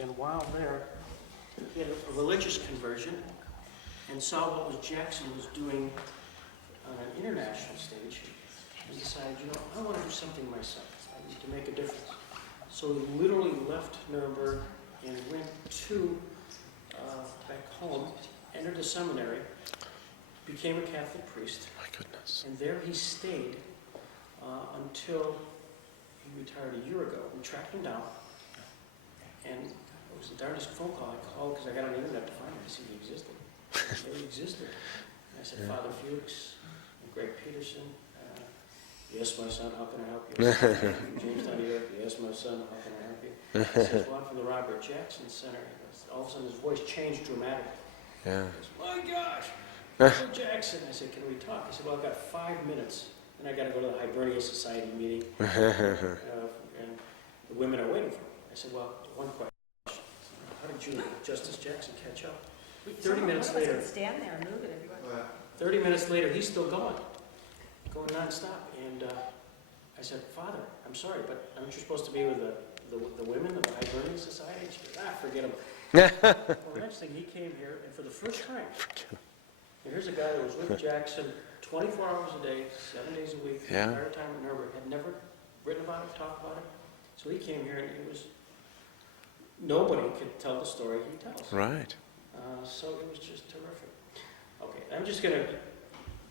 and while there, he had a religious conversion and saw what Jackson was doing on an international stage, and decided, you know, I want to do something myself. I need to make a difference. So he literally left Nuremberg and went to back home, entered the seminary, became a Catholic priest. My goodness. And there he stayed until he retired a year ago. We tracked him down, and it was the darndest phone call I called because I got on the internet to find him to see if he existed. He existed. And I said, yeah. Father Fuchs, and Greg Peterson, yes, my son, how can I help you? Jamestown, New York, yes, my son, how can I help you? He says, well, I'm from the Robert Jackson Center. All of a sudden his voice changed dramatically. Yeah. He goes, my gosh, Robert Jackson. I said, can we talk? He said, well, I've got 5 minutes, and I got to go to the Hibernia Society meeting, and the women are waiting for me. I said, well, one question. How did you, Justice Jackson, catch up? 30 minutes later. Stand there and move it, everyone. 30 minutes later, he's still going nonstop. And I said, Father, I'm sorry, but aren't you supposed to be with the women of the Hibernia Society? And she goes, forget him. Well, the next thing, he came here, and for the first time, and here's a guy that was with Jackson 24 hours a day, 7 days a week, the entire time at Nuremberg, had never written about it, talked about it. So he came here, and it was, nobody could tell the story he tells. Right. So it was just terrific. Okay, I'm just going to,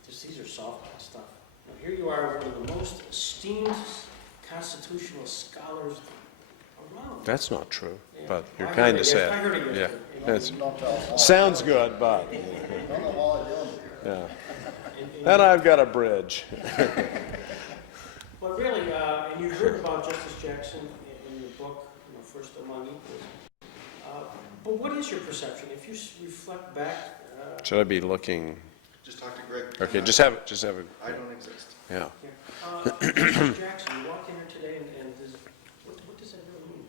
these are softball stuff. Now, here you are, one of the most esteemed constitutional scholars around. That's not true, Yeah. but you're I kind heard of it, sad. I heard it Yeah. yesterday. Sounds good, but yeah. And I've got a bridge. But really, and you've written about Justice Jackson in your book, First Among Equals. But what is your perception? If you reflect back... Should I be looking? Just talk to Greg. Okay, just have a... I don't exist. Yeah. Justice Jackson, you walk in here today, and what does that really mean?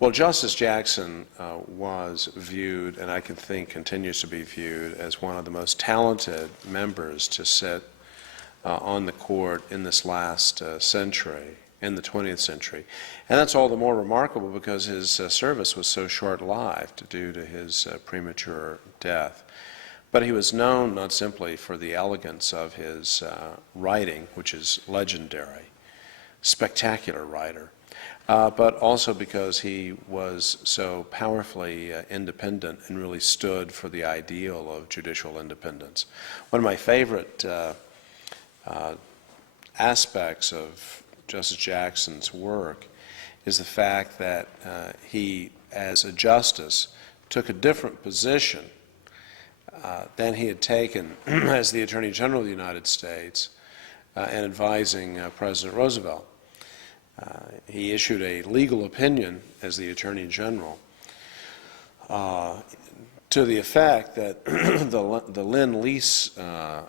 Well, Justice Jackson was viewed, and I can think continues to be viewed, as one of the most talented members to sit on the court in this last century, in the 20th century. And that's all the more remarkable because his service was so short-lived due to his premature death. But he was known not simply for the elegance of his writing, which is legendary, spectacular writer, but also because he was so powerfully independent and really stood for the ideal of judicial independence. One of my favorite aspects of Justice Jackson's work is the fact that he, as a justice, took a different position than he had taken as the Attorney General of the United States and advising President Roosevelt. He issued a legal opinion as the Attorney General to the effect that the Lend-Lease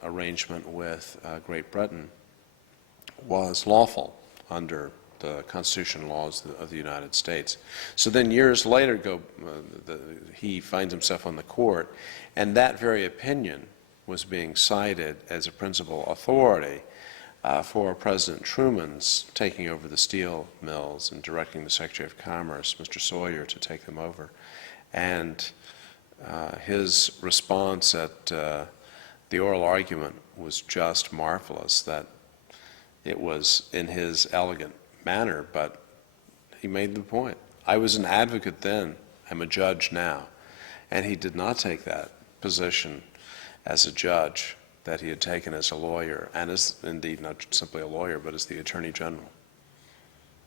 arrangement with Great Britain was lawful under the constitutional laws of the United States. So then years later, he finds himself on the court, and that very opinion was being cited as a principal authority for President Truman's taking over the steel mills and directing the Secretary of Commerce, Mr. Sawyer, to take them over. And his response at the oral argument was just marvelous, that it was in his elegant manner, but he made the point. I was an advocate then, I'm a judge now. And he did not take that position as a judge that he had taken as a lawyer, and as indeed not simply a lawyer, but as the Attorney General.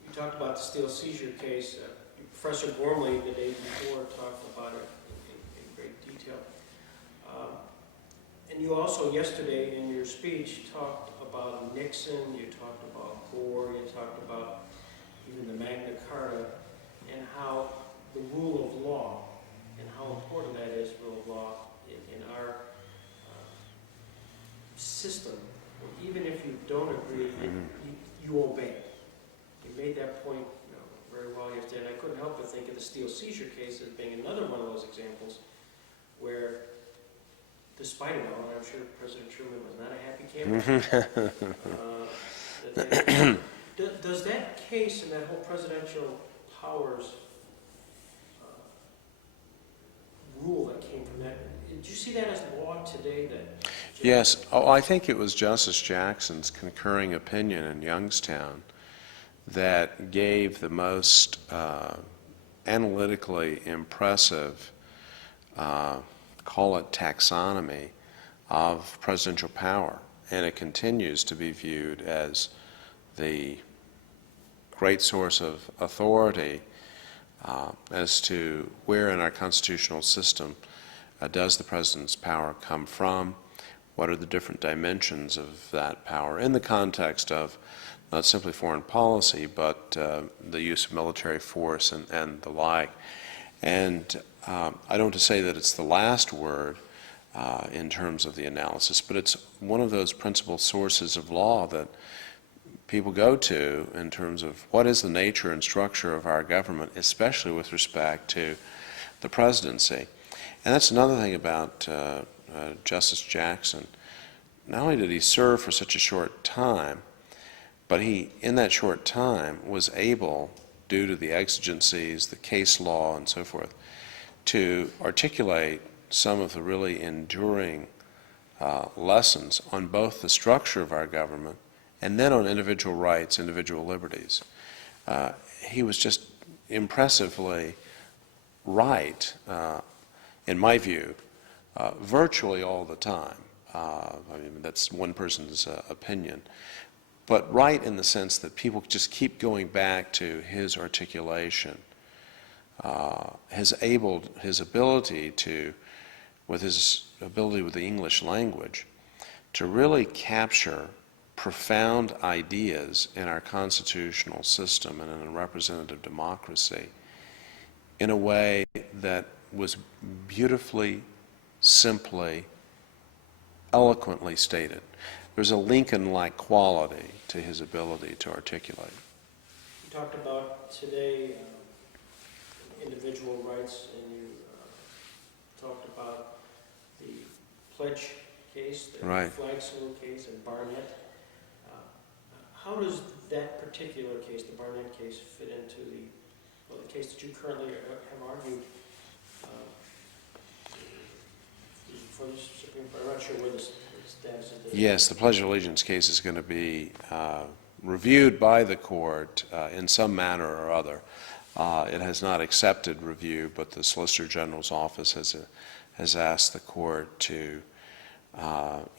You talked about the steel seizure case. Professor Gormley, the day before, talked about it in great detail. And you also, yesterday in your speech, talked about Nixon, you talked about Gore, you talked about even the Magna Carta, and how the rule of law, and how important that is, rule of law, in our system. Even if you don't agree, you obey. You made that point very well yesterday, and I couldn't help but think of the steel seizure case as being another one of those examples where, despite it all, and I'm sure President Truman was not a happy camper. Does that case and that whole presidential powers see that as law today that? Yes. Oh, I think it was Justice Jackson's concurring opinion in Youngstown that gave the most analytically impressive, call it taxonomy, of presidential power. And it continues to be viewed as the great source of authority as to where in our constitutional system does the president's power come from, what are the different dimensions of that power in the context of not simply foreign policy, but the use of military force and the like. And I don't want to say that it's the last word in terms of the analysis, but it's one of those principal sources of law that people go to in terms of what is the nature and structure of our government, especially with respect to the presidency. And that's another thing about Justice Jackson. Not only did he serve for such a short time, but he, in that short time, was able, due to the exigencies, the case law, and so forth, to articulate some of the really enduring lessons on both the structure of our government and then on individual rights, individual liberties. He was just impressively right, in my view, virtually all the time. I mean, that's one person's opinion. But right in the sense that people just keep going back to his articulation, his ability to, with his ability with the English language, to really capture profound ideas in our constitutional system and in a representative democracy in a way that was beautifully, simply, eloquently stated. There's a Lincoln-like quality to his ability to articulate. You talked about today individual rights, and you talked about the pledge case, the Right. flag salute case, and Barnett. How does that particular case, the Barnett case, fit into the case that you currently have argued for the Supreme Court? I'm not sure where the status of this. Yes, the Pledge of Allegiance case is going to be reviewed by the court in some manner or other. It has not accepted review, but the Solicitor General's office has asked the court to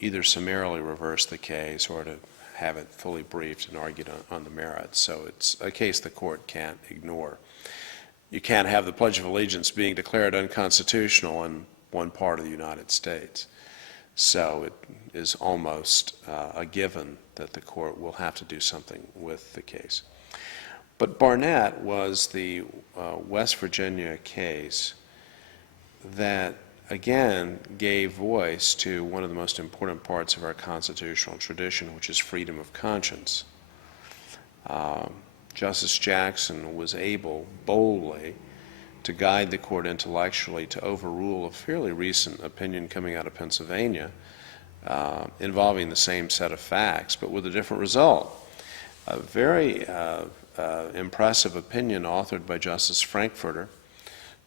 either summarily reverse the case or to have it fully briefed and argued on the merits. So it's a case the court can't ignore. You can't have the Pledge of Allegiance being declared unconstitutional in one part of the United States. So it is almost a given that the court will have to do something with the case. But Barnett was the West Virginia case that, again, gave voice to one of the most important parts of our constitutional tradition, which is freedom of conscience. Justice Jackson was able boldly to guide the court intellectually to overrule a fairly recent opinion coming out of Pennsylvania involving the same set of facts, but with a different result. A very impressive opinion authored by Justice Frankfurter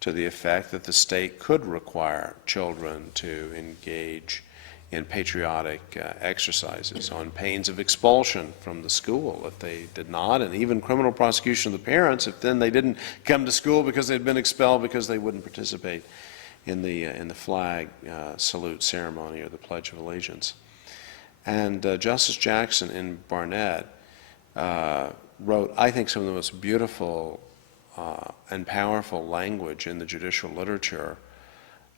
to the effect that the state could require children to engage in patriotic exercises on pains of expulsion from the school if they did not, and even criminal prosecution of the parents if then they didn't come to school because they'd been expelled because they wouldn't participate in the flag salute ceremony or the Pledge of Allegiance. And Justice Jackson in Barnett wrote, I think, some of the most beautiful and powerful language in the judicial literature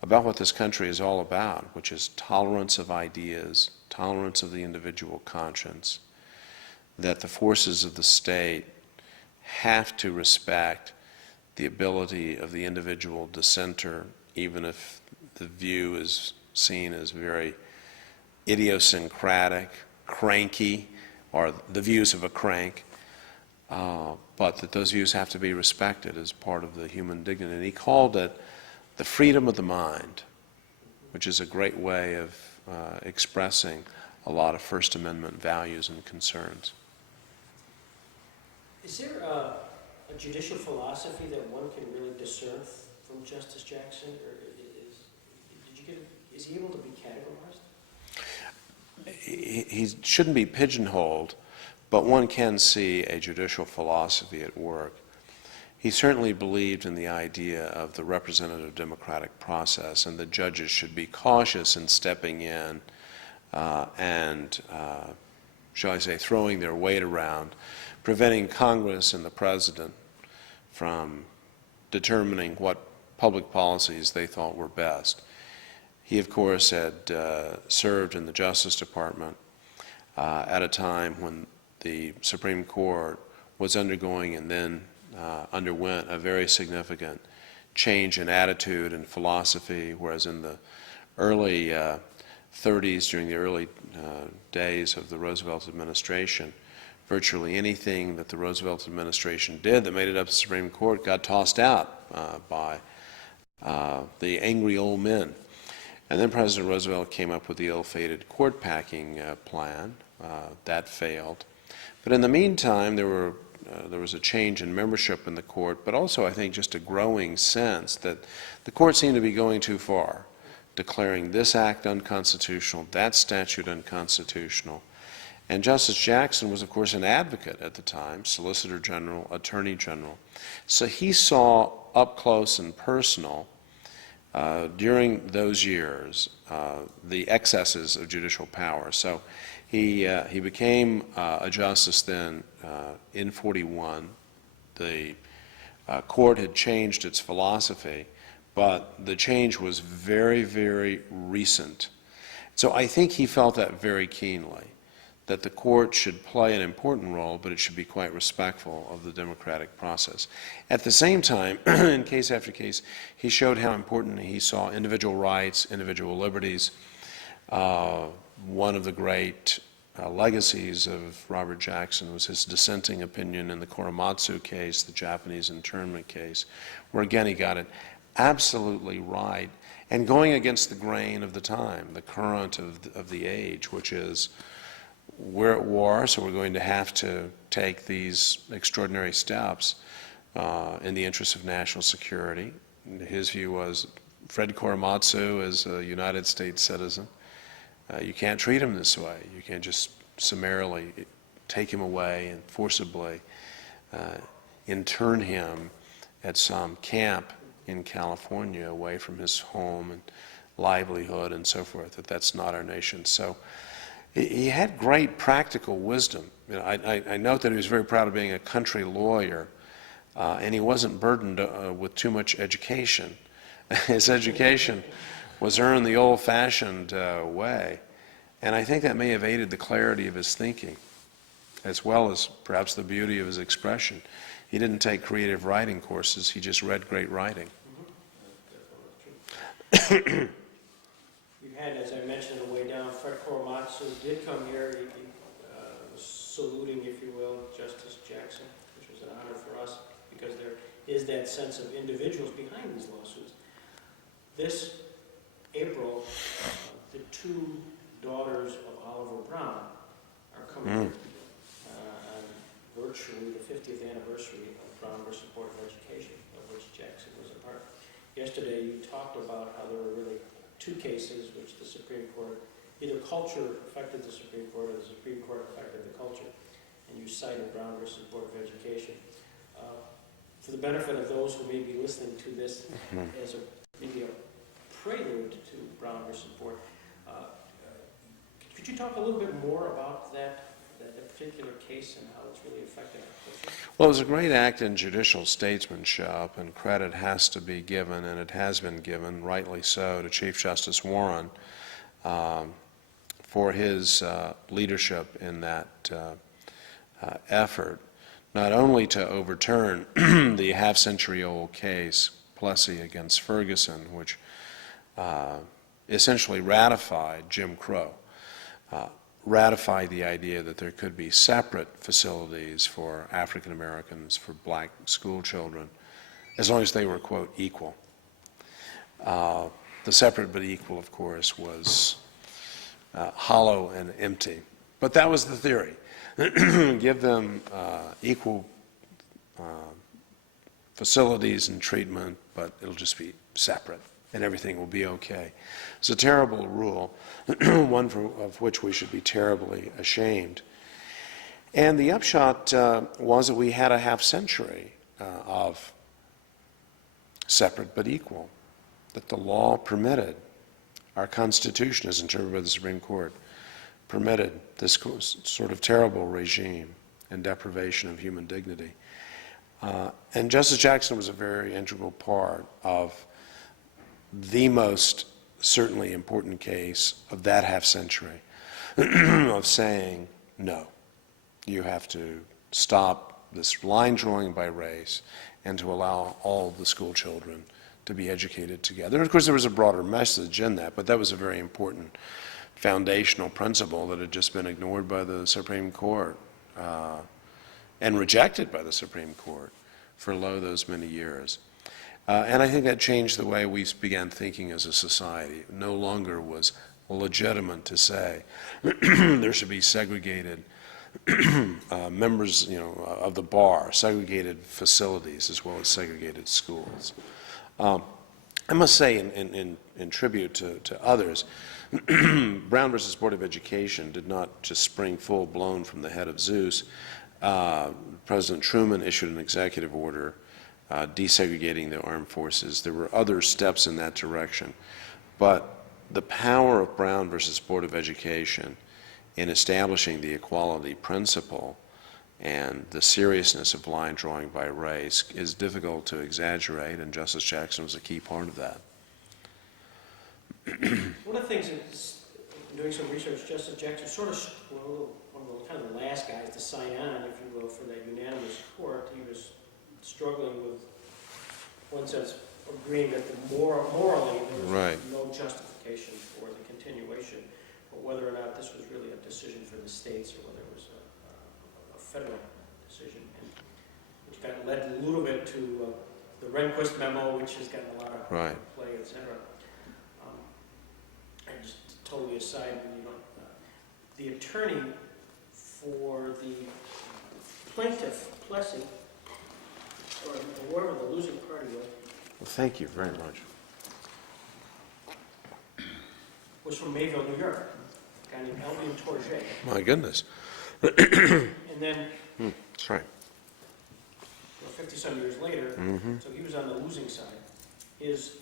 about what this country is all about, which is tolerance of ideas, tolerance of the individual conscience, that the forces of the state have to respect the ability of the individual dissenter, even if the view is seen as very idiosyncratic, cranky, or the views of a crank, but that those views have to be respected as part of the human dignity. And he called it the freedom of the mind, which is a great way of expressing a lot of First Amendment values and concerns. Is there a judicial philosophy that one can really discern from Justice Jackson, or did you get is he able to be categorized? He shouldn't be pigeonholed, but one can see a judicial philosophy at work. He certainly believed in the idea of the representative democratic process, and that judges should be cautious in stepping in shall I say, throwing their weight around, preventing Congress and the President from determining what public policies they thought were best. He, of course, had served in the Justice Department at a time when the Supreme Court was undergoing and then underwent a very significant change in attitude and philosophy, whereas in the early 30s, during the early days of the Roosevelt administration, virtually anything that the Roosevelt administration did that made it up to the Supreme Court got tossed out by the angry old men. And then President Roosevelt came up with the ill-fated court packing plan. That failed. But in the meantime, there was a change in membership in the court, but also I think just a growing sense that the court seemed to be going too far, declaring this act unconstitutional, that statute unconstitutional. And Justice Jackson was, of course, an advocate at the time, Solicitor General, Attorney General. So he saw up close and personal during those years the excesses of judicial power. So he became a justice then in 41. The court had changed its philosophy, but the change was very, very recent. So I think he felt that very keenly, that the court should play an important role, but it should be quite respectful of the democratic process. At the same time, in case after case, he showed how important he saw individual rights, individual liberties. One of the great legacies of Robert Jackson was his dissenting opinion in the Korematsu case, the Japanese internment case, where again he got it absolutely right, and going against the grain of the time, the current of the age, which is we're at war, so we're going to have to take these extraordinary steps in the interest of national security. His view was Fred Korematsu is a United States citizen. You can't treat him this way. You can't just summarily take him away and forcibly intern him at some camp in California away from his home and livelihood and so forth. That's not our nation. So he had great practical wisdom. You know, I note that he was very proud of being a country lawyer, and he wasn't burdened with too much education. His education was earned the old-fashioned way, and I think that may have aided the clarity of his thinking, as well as perhaps the beauty of his expression. He didn't take creative writing courses, he just read great writing. You had, as I mentioned on the way down, Fred Korematsu did come here. He was saluting, if you will, Justice Jackson, which was an honor for us because there is that sense of individuals behind these lawsuits. This April, the two daughters of Oliver Brown are coming here on virtually the 50th anniversary of Brown versus Board of Education, of which Jackson was a part. Yesterday, you talked about how there were really two cases which the Supreme Court, either culture affected the Supreme Court or the Supreme Court affected the culture, and you cited Brown versus Board of Education. For the benefit of those who may be listening to this as maybe a prelude to Brown versus Board, could you talk a little bit more about that particular case and how it's really affecting our culture? Well, it was a great act in judicial statesmanship, and credit has to be given, and it has been given, rightly so, to Chief Justice Warren for his leadership in that effort, not only to overturn the half-century-old case, Plessy against Ferguson, which essentially ratified Jim Crow, ratified the idea that there could be separate facilities for African Americans, for black school children, as long as they were, quote, equal. The separate but equal, of course, was hollow and empty. But that was the theory. Give them equal facilities and treatment, but it'll just be separate. and everything will be okay. It's a terrible rule, one of which we should be terribly ashamed. And the upshot was that we had a half century of separate but equal, that the law permitted, our Constitution as interpreted by the Supreme Court, permitted this sort of terrible regime and deprivation of human dignity. And Justice Jackson was a very integral part of the most certainly important case of that half century of saying, no, you have to stop this line drawing by race and to allow all the school children to be educated together. And of course, there was a broader message in that, but that was a very important foundational principle that had just been ignored by the Supreme Court and rejected by the Supreme Court for those many years. And I think that changed the way we began thinking as a society. It no longer was legitimate to say there should be segregated members, of the bar, segregated facilities as well as segregated schools. I must say, in tribute to others, Brown versus Board of Education did not just spring full-blown from the head of Zeus. President Truman issued an executive order desegregating the armed forces. There were other steps in that direction. But the power of Brown versus Board of Education in establishing the equality principle and the seriousness of line drawing by race is difficult to exaggerate, and Justice Jackson was a key part of that. One of the things is, in doing some research, Justice Jackson sort of one of the kind of the last guys to sign on, if you will, for that unanimous court. He was struggling with, one sense, agreeing that morally there was no justification for the continuation, but whether or not this was really a decision for the states or whether it was a federal decision, and which got led a little bit to the Rehnquist memo, which has gotten a lot of play, etc. And just totally aside, the attorney for the plaintiff, Plessy, or whoever the losing party was. Well, thank you very much. Was from Mayville, New York, a guy named Albion Tourget. My goodness. And then, that's right. 50-some years later, so he was on the losing side. His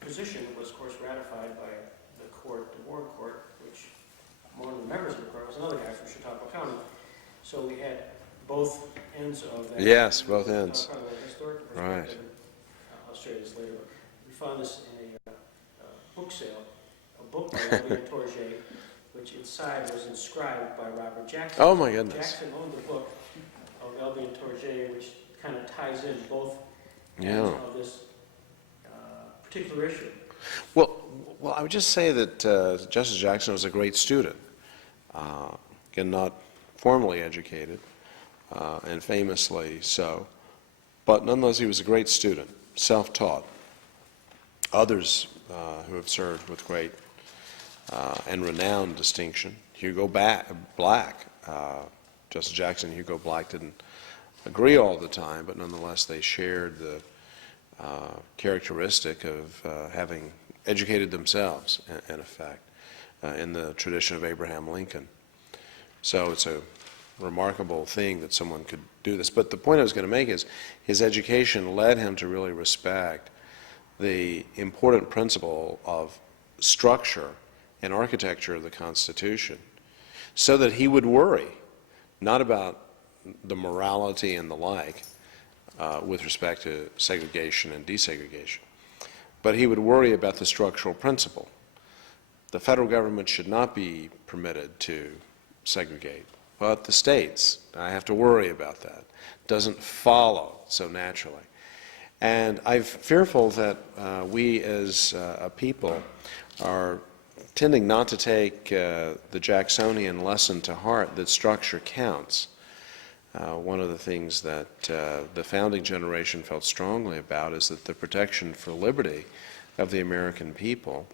position was, of course, ratified by the court, the Warren Court, which one of the members of the court was another guy from Chautauqua County. So we had both ends of that. Yes, both ends. From a historic Right. perspective. I'll show you this later. But we found this in a book sale, a book by Albion Tourget, which inside was inscribed by Robert Jackson. Oh, my goodness. Jackson owned the book of Albion Tourget, which kind of ties in both ends of this particular issue. Well, I would just say that Justice Jackson was a great student. Again, not formally educated, and famously so, but nonetheless he was a great student, self-taught. Others who have served with great and renowned distinction, Hugo Black, Justice Jackson and Hugo Black didn't agree all the time, but nonetheless they shared the characteristic of having educated themselves, in effect, in the tradition of Abraham Lincoln. So it's a remarkable thing that someone could do this. But the point I was going to make is his education led him to really respect the important principle of structure and architecture of the Constitution, so that he would worry not about the morality and the like with respect to segregation and desegregation, but he would worry about the structural principle. The federal government should not be permitted to segregate, but the states, I have to worry about that. Doesn't follow so naturally. And I'm fearful that we as a people are tending not to take the Jacksonian lesson to heart that structure counts. One of the things that the founding generation felt strongly about is that the protection for liberty of the American people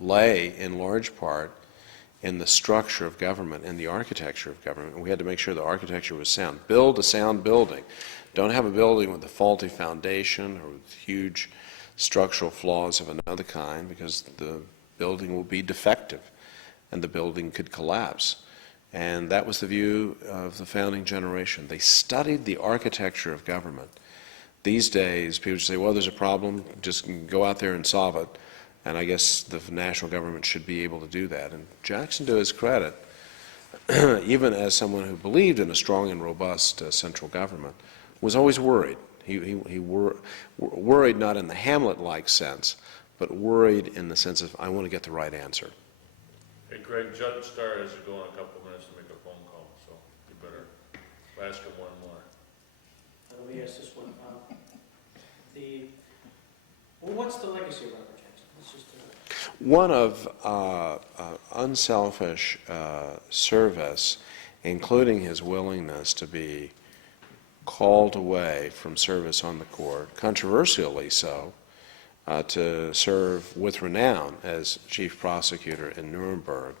lay in large part in the structure of government and the architecture of government. And we had to make sure the architecture was sound. Build a sound building. Don't have a building with a faulty foundation or with huge structural flaws of another kind because the building will be defective and the building could collapse. And that was the view of the founding generation. They studied the architecture of government. These days, people say, well, there's a problem, just go out there and solve it. And I guess the national government should be able to do that. And Jackson, to his credit, even as someone who believed in a strong and robust central government, was always worried. He worried not in the Hamlet-like sense, but worried in the sense of, I want to get the right answer. Hey, Greg, Kenneth Starr has to go in a couple minutes to make a phone call, so you better ask him one more. Let me ask this one. What's the legacy of Robert Jackson? Let's just One of unselfish service, including his willingness to be called away from service on the court, controversially so, to serve with renown as chief prosecutor in Nuremberg,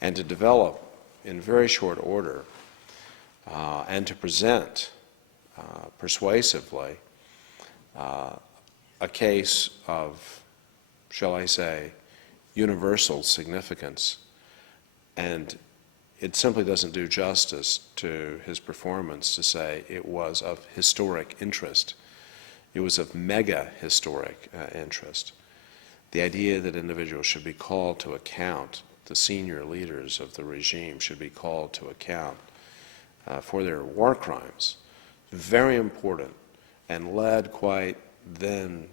and to develop in very short order and to present persuasively a case of, shall I say, universal significance. And it simply doesn't do justice to his performance to say it was of historic interest. It was of mega-historic interest. The idea that individuals should be called to account, the senior leaders of the regime should be called to account for their war crimes, very important, and led quite then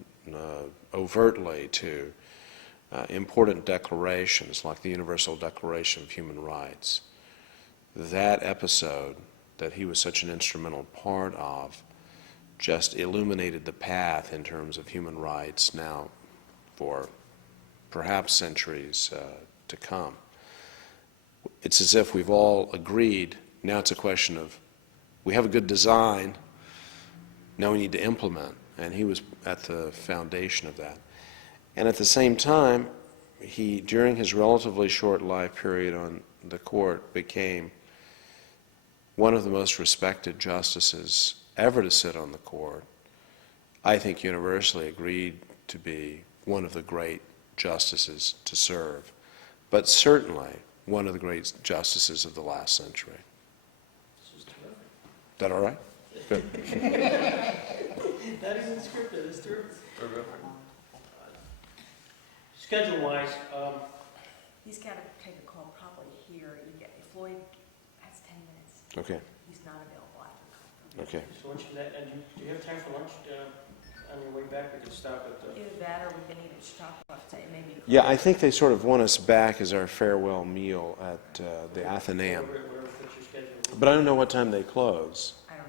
overtly to important declarations like the Universal Declaration of Human Rights. That episode that he was such an instrumental part of just illuminated the path in terms of human rights now for perhaps centuries to come. It's as if we've all agreed, now it's a question of, we have a good design, now we need to implement, and he was at the foundation of that. And at the same time, he, during his relatively short life period on the court, became one of the most respected justices ever to sit on the court. I think universally agreed to be one of the great justices to serve, but certainly one of the great justices of the last century. This is terrific. Is that all right? Good. That isn't scripted, it's terrific. Schedule-wise, He's got to take a call probably here. Floyd has 10 minutes. Okay, He's not available after. okay. so once you, and do you have time for lunch on your way back? We could stop at the... Either that or we can eat at Chautauqua, say maybe. Yeah, I think they sort of want us back as our farewell meal at the Athenaeum. Wherever fits your schedule. But I don't know what time they close. I don't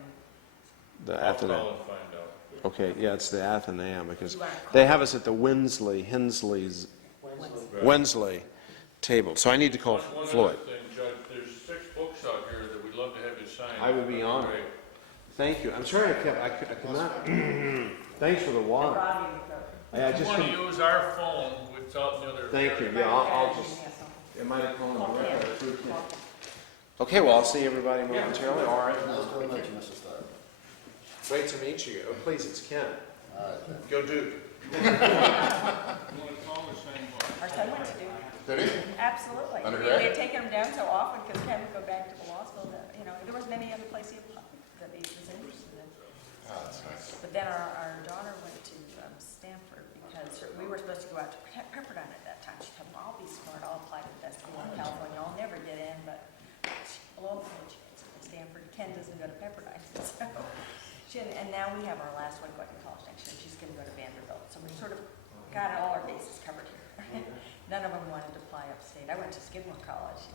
The I'll Athenaeum. call and find out. Okay, yeah, it's the Athenaeum because You wanna call they have us at the Hensley's Wednesday. Wensley table. So I need to call One Floyd. other thing, Judge, there's 6 books out here that we'd love to have you sign. I would be honored. Great. Thank you. I'm sorry I could not. Thanks for the water. Robbie, I If you just want to couldn't. use our phone without the other. Thank you. Yeah, I'll just. Am I calling directly through Ken? Okay, well, I'll see everybody momentarily. All right. Nice to meet you, Mr. Starr. Great to meet you. Oh, please, it's Ken. All right. Go Duke. You want to call the same book? Our son went to do. Did he? Absolutely. Undergrad? We had taken him down so often because Ken would go back to the law school that, there wasn't any other place he applied that he was interested in. Oh, that's nice. But then our daughter went to Stanford because we were supposed to go out to Pepperdine at that time. She told me, I'll be smart, I'll apply to the best school in California, I'll never get in, but lo and behold, she gets into Stanford. Ken doesn't go to Pepperdine, so and now we have our last one going to college next year. She's going to go to Vanderbilt, so we sort of got all our bases covered here. None of them wanted to fly upstate. I went to Skidmore College.